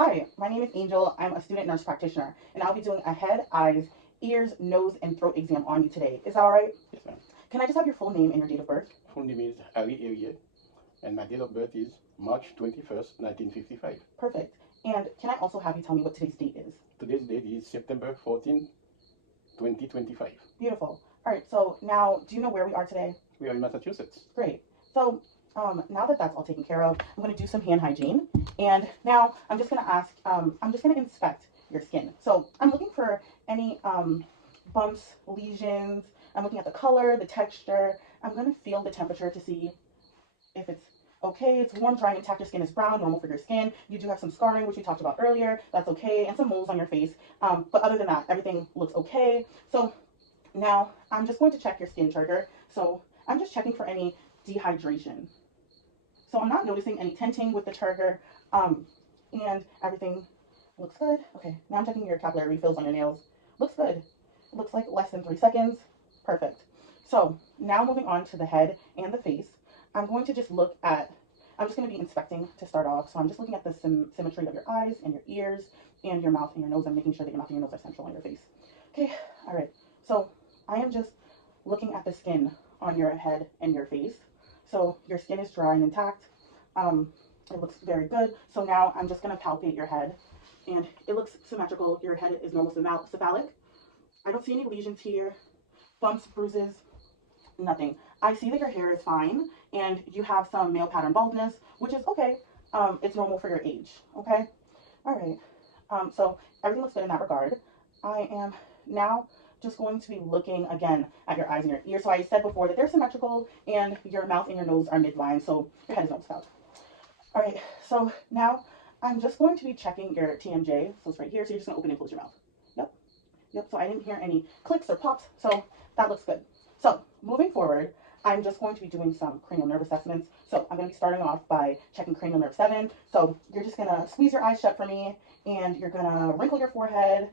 Hi, my name is Angel. I'm a student nurse practitioner, and I'll be doing a head, eyes, ears, nose, and throat exam on you today. Is that all right? Yes, ma'am. Can I just have your full name and your date of birth? Full name is Harry Area, and my date of birth is March 21st, 1955. Perfect. And can I also have you tell me what today's date is? Today's date is September 14, 2025. Beautiful. All right, so now, do you know where we are today? We are in Massachusetts. Great. So, now that that's all taken care of, I'm going to do some hand hygiene. And now I'm just going to I'm just going to inspect your skin. So I'm looking for any bumps, lesions. I'm looking at the color, the texture. I'm going to feel the temperature to see if it's okay. It's warm, dry, intact. Your skin is brown, normal for your skin. You do have some scarring, which we talked about earlier. That's okay. And some moles on your face. But other than that, everything looks okay. So now I'm just going to check your skin trigger. So I'm just checking for any dehydration. So I'm not noticing any tinting with the turgor, and everything looks good. Okay, now I'm checking your capillary refills on your nails. Looks good. It looks like less than 3 seconds. Perfect. So now moving on to the head and the face, I'm going to just look at, I'm just going to be inspecting to start off. So I'm just looking at the symmetry of your eyes and your ears and your mouth and your nose. I'm making sure that your mouth and your nose are central on your face. Okay, all right. So I am just looking at the skin on your head and your face. So your skin is dry and intact. It looks very good. So now I'm just going to palpate your head, and it looks symmetrical. Your head is normal cephalic. I don't see any lesions here, bumps, bruises, nothing. I see that your hair is fine, and you have some male pattern baldness, which is okay. It's normal for your age. Okay. All right. So everything looks good in that regard. I am now just going to be looking again at your eyes and your ears. So I said before that they're symmetrical, and your mouth and your nose are midline, so your head is not scalloped. All right, so now I'm just going to be checking your TMJ. So it's right here, so you're just gonna open and close your mouth. Yep, yep, so I didn't hear any clicks or pops, so that looks good. So moving forward, I'm just going to be doing some cranial nerve assessments. So I'm gonna be starting off by checking cranial nerve 7. So you're just gonna squeeze your eyes shut for me, and you're gonna wrinkle your forehead.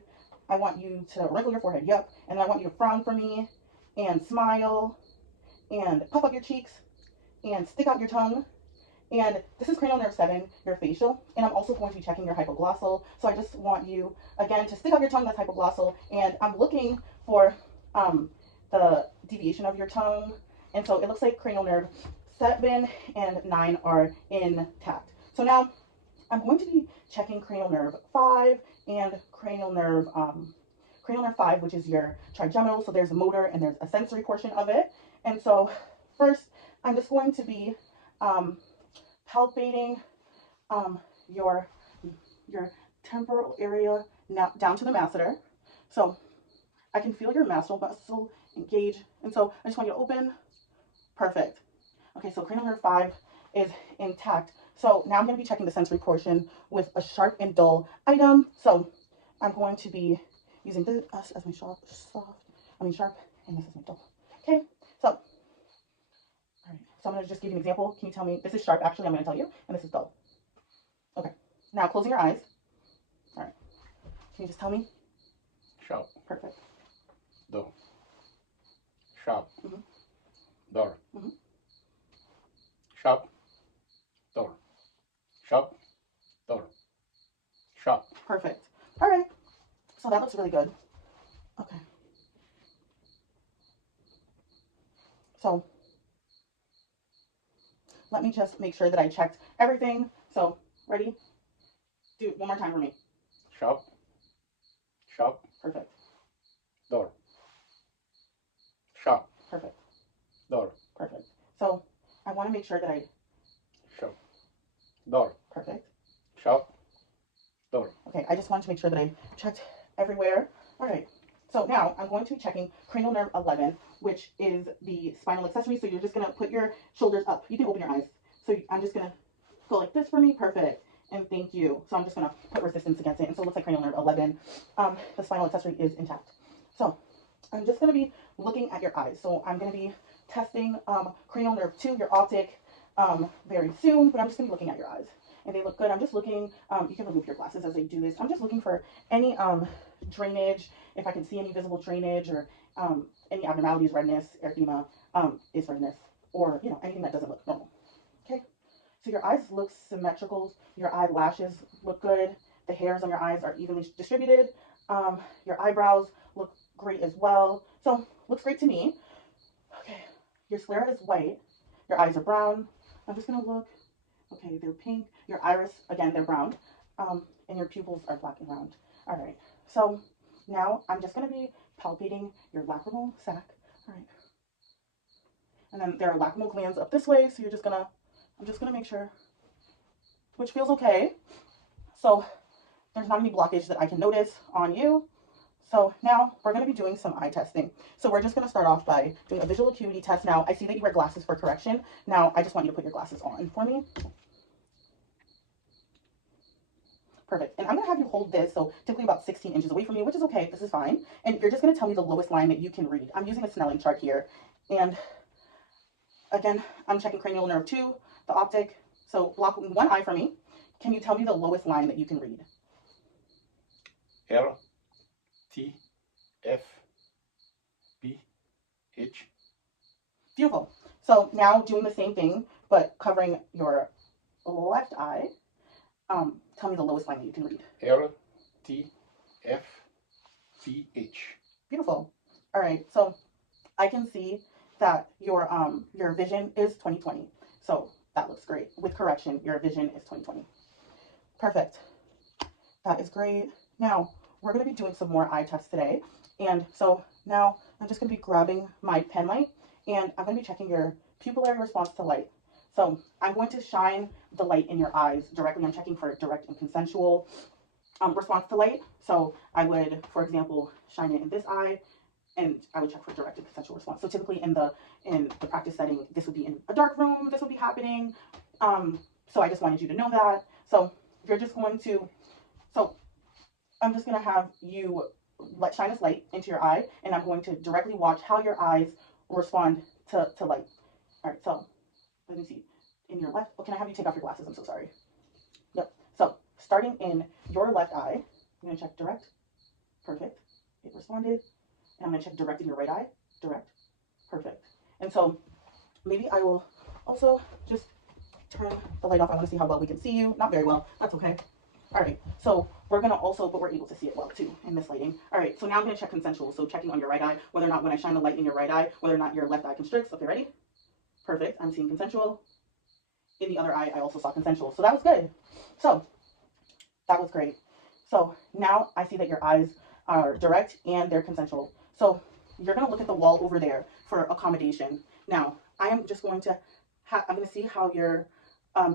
I want you to wrinkle your forehead, yep. And I want you to frown for me, and smile, and puff up your cheeks, and stick out your tongue. And this is cranial nerve 7, your facial. And I'm also going to be checking your hypoglossal. So I just want you, again, to stick out your tongue, that's hypoglossal. And I'm looking for the deviation of your tongue. And so it looks like cranial nerve 7 and 9 are intact. So now I'm going to be checking cranial nerve 5 and cranial nerve 5, which is your trigeminal. So there's a motor and there's a sensory portion of it. And so first, I'm just going to be palpating your temporal area now down to the masseter. So I can feel your muscle engage. And so I just want you to open. Perfect. Okay, so cranial nerve 5 is intact. So now I'm going to be checking the sensory portion with a sharp and dull item. So I'm going to be using this as my sharp, and this is my dull. Okay, so all right, so I'm going to just give you an example. Can you tell me, this is sharp actually, I'm going to tell you, and this is dull. Okay, now closing your eyes. All right, can you just tell me? Sharp. Perfect. Dull. Sharp. Mm-hmm. Dull. Mm-hmm. Sharp. Dull. Sharp. Dull. Sharp. Perfect. All right, so that looks really good. Okay. So let me just make sure that I checked everything. So ready? Do it one more time for me. Sharp. Sharp. Perfect. Dull. Sharp. Perfect. Dull. Perfect. So I want to make sure that I. Sharp. Dull. Perfect. Sharp. Dull. Okay, I just wanted to make sure that I checked everywhere. All right. So now I'm going to be checking cranial nerve 11, which is the spinal accessory. So you're just going to put your shoulders up. You can open your eyes. So I'm just going to go like this for me. Perfect. And thank you. So I'm just going to put resistance against it. And so it looks like cranial nerve 11. The spinal accessory is intact. So I'm just going to be looking at your eyes. So I'm going to be testing cranial nerve 2, your optic, very soon. But I'm just going to be looking at your eyes. And they look good. I'm just looking, you can remove your glasses as I do this. I'm just looking for any drainage, if I can see any visible drainage or any abnormalities, redness, erythema is redness, or anything that doesn't look normal. Okay, so your eyes look symmetrical, your eyelashes look good, the hairs on your eyes are evenly distributed. Your eyebrows look great as well. So looks great to me. Okay, your sclera is white. Your eyes are brown. I'm just gonna look. Okay, they're pink. Your iris, again, they're brown. And your pupils are black and round. All right, so now I'm just gonna be palpating your lacrimal sac. All right. And then there are lacrimal glands up this way, so I'm just gonna make sure, which feels okay. So there's not any blockage that I can notice on you. So now we're going to be doing some eye testing. So we're just going to start off by doing a visual acuity test. Now, I see that you wear glasses for correction. Now, I just want you to put your glasses on for me. Perfect. And I'm going to have you hold this, so typically about 16 inches away from you, which is okay. This is fine. And you're just going to tell me the lowest line that you can read. I'm using a Snelling chart here. And again, I'm checking cranial nerve 2, the optic. So block one eye for me. Can you tell me the lowest line that you can read? R, T, F, B, H. Beautiful. So now doing the same thing, but covering your left eye. Tell me the lowest line that you can read. R, T, F, B, H. Beautiful. All right. So I can see that your vision is 20/20. So that looks great. With correction, your vision is 20/20. Perfect. That is great. Now we're going to be doing some more eye tests today. And so now I'm just going to be grabbing my pen light and I'm going to be checking your pupillary response to light. So I'm going to shine the light in your eyes directly. I'm checking for direct and consensual response to light. So I would, for example, shine it in this eye and I would check for direct and consensual response. So typically in the practice setting, this would be in a dark room, this would be happening. So I just wanted you to know that. So you're just going to, so I'm just going to have you shine this light into your eye, and I'm going to directly watch how your eyes respond to light. All right, so let me see. In your left, oh, can I have you take off your glasses? I'm so sorry. Yep. So starting in your left eye, I'm going to check direct. Perfect. It responded. And I'm going to check direct in your right eye. Direct. Perfect. And so maybe I will also just turn the light off. I want to see how well we can see you. Not very well. That's okay. All right, so we're going to also, but we're able to see it well too in this lighting. All right, so now I'm going to check consensual. So checking on your right eye, whether or not when I shine the light in your right eye, whether or not your left eye constricts. Okay, ready? Perfect. I'm seeing consensual. In the other eye, I also saw consensual. So that was good. So that was great. So now I see that your eyes are direct and they're consensual. So you're going to look at the wall over there for accommodation. Now, I am just going to, I'm going to see how your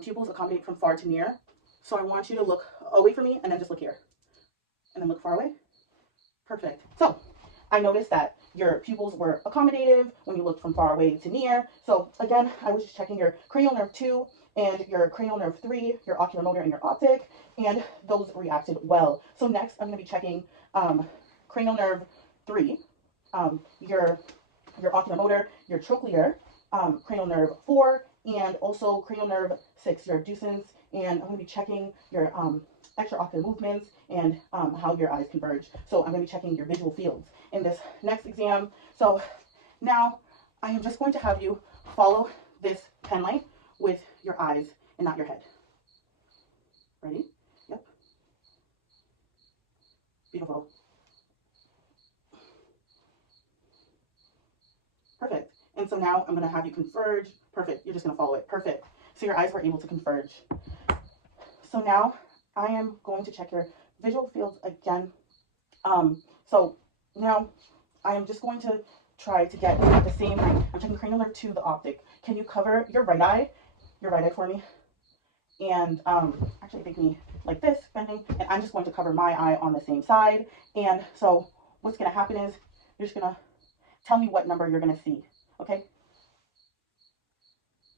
pupils accommodate from far to near. So I want you to look away from me and then just look here. And then look far away. Perfect. So I noticed that your pupils were accommodative when you looked from far away to near. So again, I was just checking your cranial nerve 2 and your cranial nerve 3, your ocular motor and your optic, and those reacted well. So next I'm going to be checking cranial nerve 3, your ocular motor, your trochlear, cranial nerve 4, and also cranial nerve 6, your abducens, and I'm going to be checking your extraocular movements and how your eyes converge. So I'm going to be checking your visual fields in this next exam. So now I am just going to have you follow this pen light with your eyes and not your head. Ready? Yep. Beautiful. Perfect. And so now I'm going to have you converge. Perfect. You're just going to follow it. Perfect. So your eyes were able to converge. So now I am going to check your visual fields again. So now I am just going to try to get the same, I'm checking cranial nerve 2, the optic. Can you cover your right eye for me? And actually make me like this, bending, and I'm just going to cover my eye on the same side. And so what's going to happen is you're just going to tell me what number you're going to see, okay?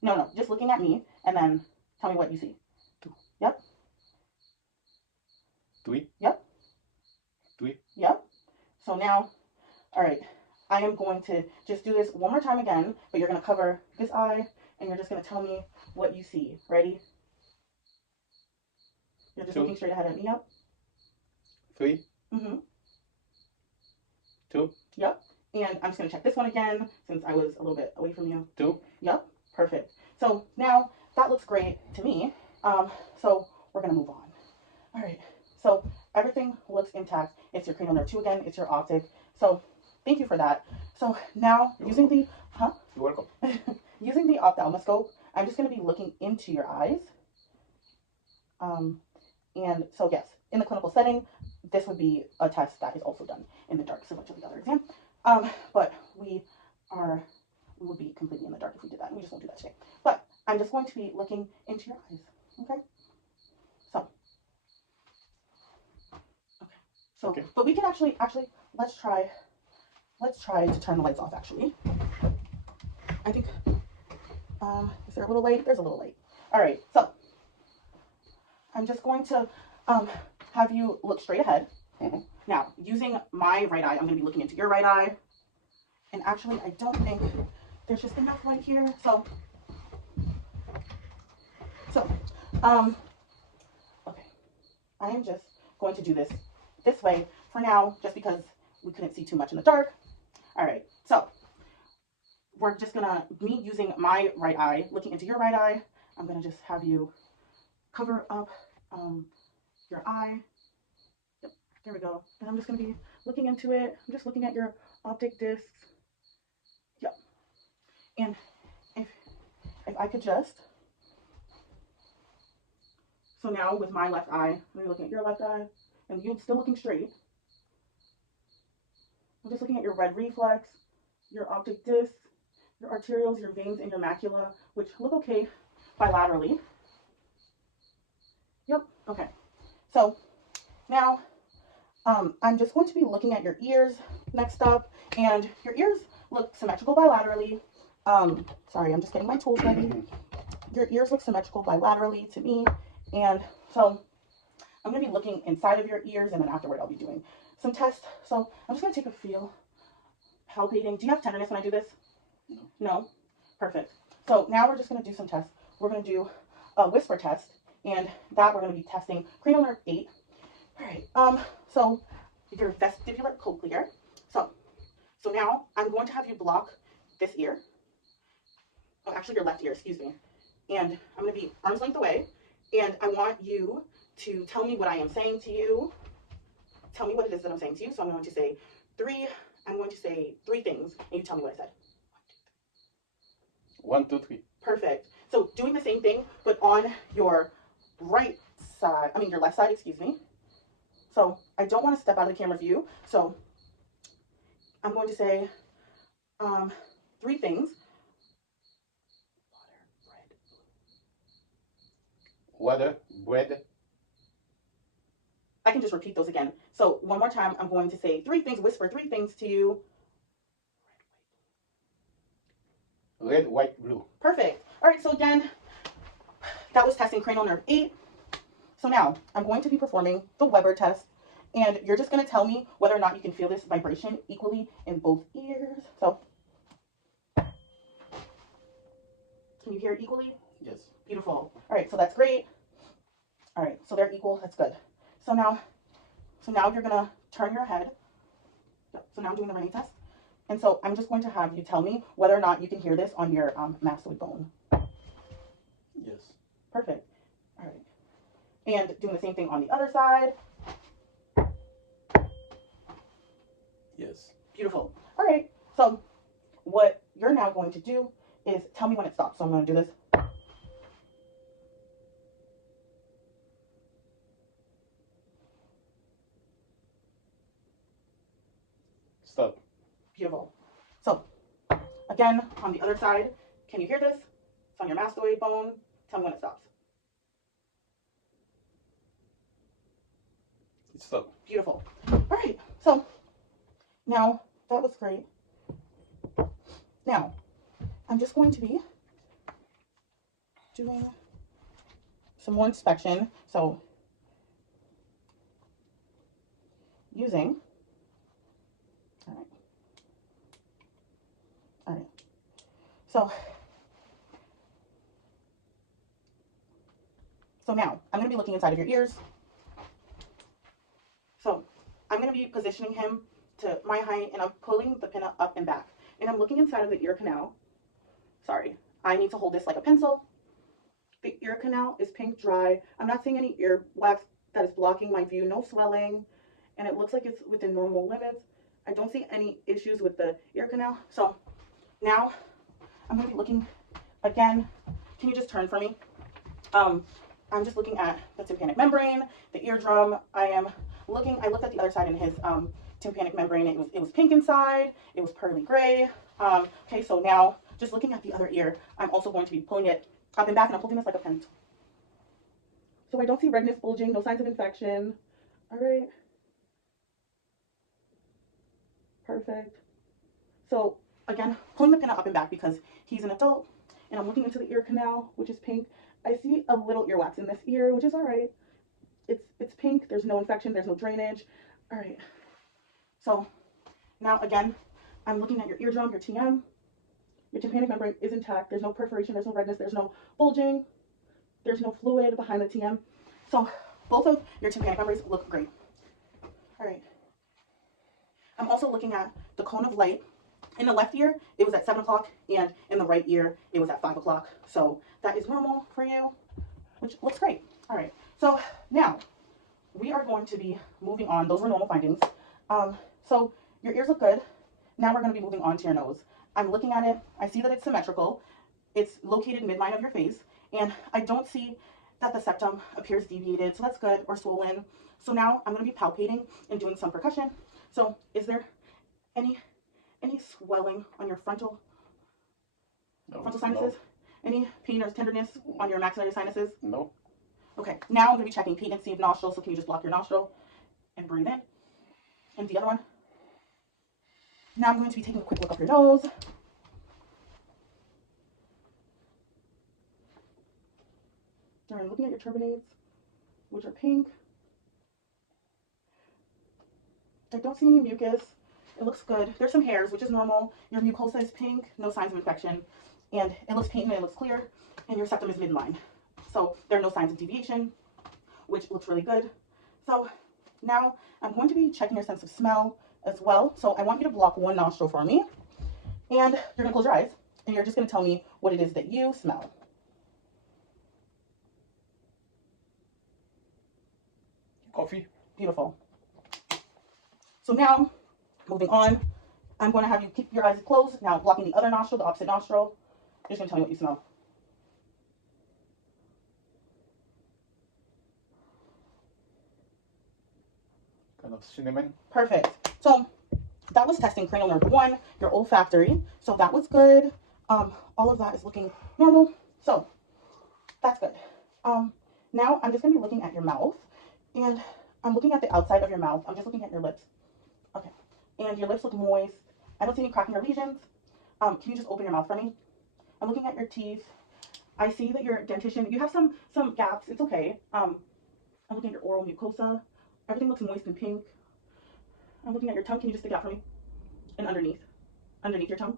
No, just looking at me, and then tell me what you see. 2. Yep. 3. Yep. 3. Yep. So now, all right, I am going to just do this one more time again, but you're going to cover this eye, and you're just going to tell me what you see. Ready? You're just 2. looking straight ahead at me. Yep. 3. Mm-hmm. 2. Yep. And I'm just going to check this one again, since I was a little bit away from you. 2. Yep. Perfect. So now that looks great to me. So we're going to move on. All right. So everything looks intact. It's your cranial nerve 2 again. It's your optic. So thank you for that. So now You're using welcome. the, You're welcome. using the ophthalmoscope, I'm just going to be looking into your eyes. And so yes, in the clinical setting, this would be a test that is also done in the dark, similar to the other exam. But we would be completely in the dark if we did that. We just won't do that today. But I'm just going to be looking into your eyes. Okay. So. Okay. So. Okay. But we can actually let's try to turn the lights off. Actually, I think. Is there a little light? There's a little light. All right. So. I'm just going to have you look straight ahead. Mm-hmm. Now, using my right eye, I'm going to be looking into your right eye. And actually, I don't think there's just enough light here. So, okay. I am just going to do this way for now, just because we couldn't see too much in the dark. All right. So, we're just going to, me using my right eye, looking into your right eye, I'm going to just have you cover up your eye. Yep, there we go. And I'm just going to be looking into it. I'm just looking at your optic discs. Yep. And if I could just, so now with my left eye, I'm going to be looking at your left eye, and you're still looking straight. I'm just looking at your red reflex, your optic discs, your arterioles, your veins, and your macula, which look okay bilaterally. Yep, okay. So now I'm just going to be looking at your ears next up, and your ears look symmetrical bilaterally. Sorry, I'm just getting my tools ready. Your ears look symmetrical bilaterally to me, and so I'm going to be looking inside of your ears, and then afterward I'll be doing some tests. So I'm just going to take a feel, palpating. Do you have tenderness when I do this? No. No? Perfect. So now we're just going to do some tests. We're going to do a whisper test, and that we're going to be testing cranial nerve 8. All right. So your vestibular cochlear. So now I'm going to have you block this ear. Oh, actually your left ear, excuse me. And I'm going to be arm's length away, and I want you to tell me what I am saying to you. Tell me what it is that I'm saying to you. So I'm going to say three things, and you tell me what I said. 1, 2, 3. Perfect. So doing the same thing, but on your right side, your left side, excuse me. So I don't want to step out of the camera view. So I'm going to say three things. Water, bread. I can just repeat those again. So one more time, I'm going to say three things, whisper three things to you. Red, white, blue. Perfect. All right, so again, that was testing cranial nerve 8. So now I'm going to be performing the Weber test, and you're just going to tell me whether or not you can feel this vibration equally in both ears. So can you hear it equally? Yes. Beautiful. All right, so that's great. All right, so they're equal. That's good. So now you're going to turn your head. So now I'm doing the ringing test. And so I'm just going to have you tell me whether or not you can hear this on your mastoid bone. Yes. Perfect. All right. And doing the same thing on the other side. Yes. Beautiful. All right. So what you're now going to do is tell me when it stops. So I'm going to do this. Stop. Beautiful. So again, on the other side, can you hear this? It's on your mastoid bone. Tell me when it stops. It stopped. Beautiful. All right. So now that was great. Now I'm just going to be doing some more inspection. So using, all right. So now I'm going to be looking inside of your ears. So I'm going to be positioning him to my height, and I'm pulling the pin up and back. And I'm looking inside of the ear canal. Sorry, I need to hold this like a pencil. The ear canal is pink dry. I'm not seeing any ear wax that is blocking my view. No swelling, and it looks like it's within normal limits. I don't see any issues with the ear canal. So now I'm going to be looking again. Can you just turn for me? I'm just looking at the tympanic membrane, the eardrum. I looked at the other side in his tympanic membrane. It was pink inside. It was pearly gray. Okay, so now just looking at the other ear, I'm also going to be pulling it up and back, and I'm holding this like a pen. So I don't see redness, bulging, no signs of infection. All right. Perfect. So again, pulling the pin up and back because he's an adult, and I'm looking into the ear canal, which is pink. I see a little earwax in this ear, which is all right. It's pink. There's no infection. There's no drainage. All right. So now again, I'm looking at your eardrum, your TM. Your tympanic membrane is intact. There's no perforation. There's no redness. There's no bulging. There's no fluid behind the TM. So both of your tympanic membranes look great. All right. I'm also looking at the cone of light. In the left ear, it was at 7 o'clock, and in the right ear, it was at 5 o'clock. So that is normal for you, which looks great. All right. So now we are going to be moving on. Those were normal findings. So your ears look good. Now we're going to be moving on to your nose. I'm looking at it. I see that it's symmetrical. It's located midline of your face, and I don't see that the septum appears deviated, so that's good, or swollen. So now I'm going to be palpating and doing some percussion. So is there any swelling on your frontal sinuses? No. Any pain or tenderness on your maxillary sinuses? No. Okay, now I'm going to be checking patency of nostril, so can you just block your nostril and breathe in? And the other one. Now I'm going to be taking a quick look up your nose. All right, looking at your turbinates, which are pink. I don't see any mucus. It looks good. There's some hairs, which is normal. Your mucosa is pink, no signs of infection. And it looks patent and it looks clear. And your septum is midline. So there are no signs of deviation, which looks really good. So now I'm going to be checking your sense of smell as well. So I want you to block one nostril for me. And you're going to close your eyes. And you're just going to tell me what it is that you smell. Coffee. Beautiful. So now, moving on, I'm going to have you keep your eyes closed. Now, blocking the other nostril, the opposite nostril. You're just going to tell me what you smell. Kind of cinnamon. Perfect. So that was testing cranial nerve 1, your olfactory. So that was good. All of that is looking normal. So that's good. Now I'm just going to be looking at your mouth. And I'm looking at the outside of your mouth. I'm just looking at your lips. Okay. And your lips look moist. I don't see any cracking or lesions. Can you just open your mouth for me? I'm looking at your teeth. I see that your dentition, you have some gaps. It's okay. I'm looking at your oral mucosa. Everything looks moist and pink. I'm looking at your tongue. Can you just stick it out for me? And underneath your tongue.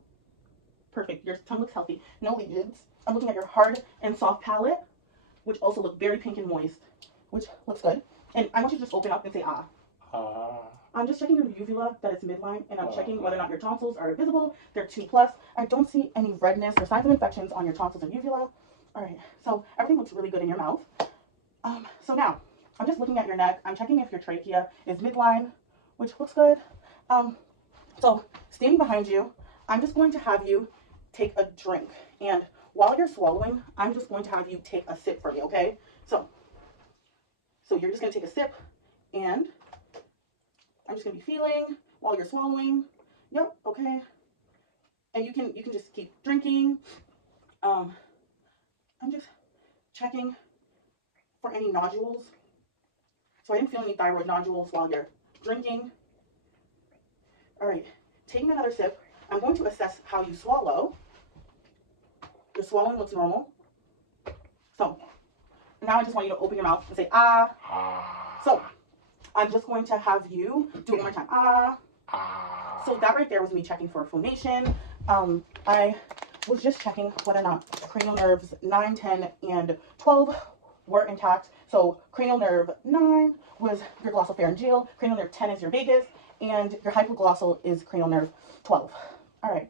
Perfect. Your tongue looks healthy. No lesions. I'm looking at your hard and soft palate, which also look very pink and moist, which looks good. And I want you to just open up and say ah. I'm just checking your uvula that is midline, and I'm checking whether or not your tonsils are visible. They're 2+. I don't see any redness or signs of infections on your tonsils or uvula. All right, so everything looks really good in your mouth. So now, I'm just looking at your neck. I'm checking if your trachea is midline, which looks good. So standing behind you, I'm just going to have you take a drink. And while you're swallowing, I'm just going to have you take a sip for me, okay? So you're just going to take a sip, and I'm just going to be feeling while you're swallowing. Yep, okay. And you can just keep drinking. I'm just checking for any nodules. So I didn't feel any thyroid nodules while you're drinking. All right, taking another sip. I'm going to assess how you swallow. Your swallowing looks normal. So now I just want you to open your mouth and say ah. So I'm just going to have you do it one more time. Ah. So that right there was me checking for phonation. I was just checking whether or not cranial nerves 9, 10, and 12 were intact. So cranial nerve 9 was your glossopharyngeal, cranial nerve 10 is your vagus, and your hypoglossal is cranial nerve 12. All right.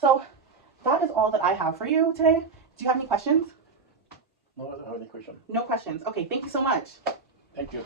So that is all that I have for you today. Do you have any questions? No, I don't have any questions. No questions. Okay, thank you so much. Thank you.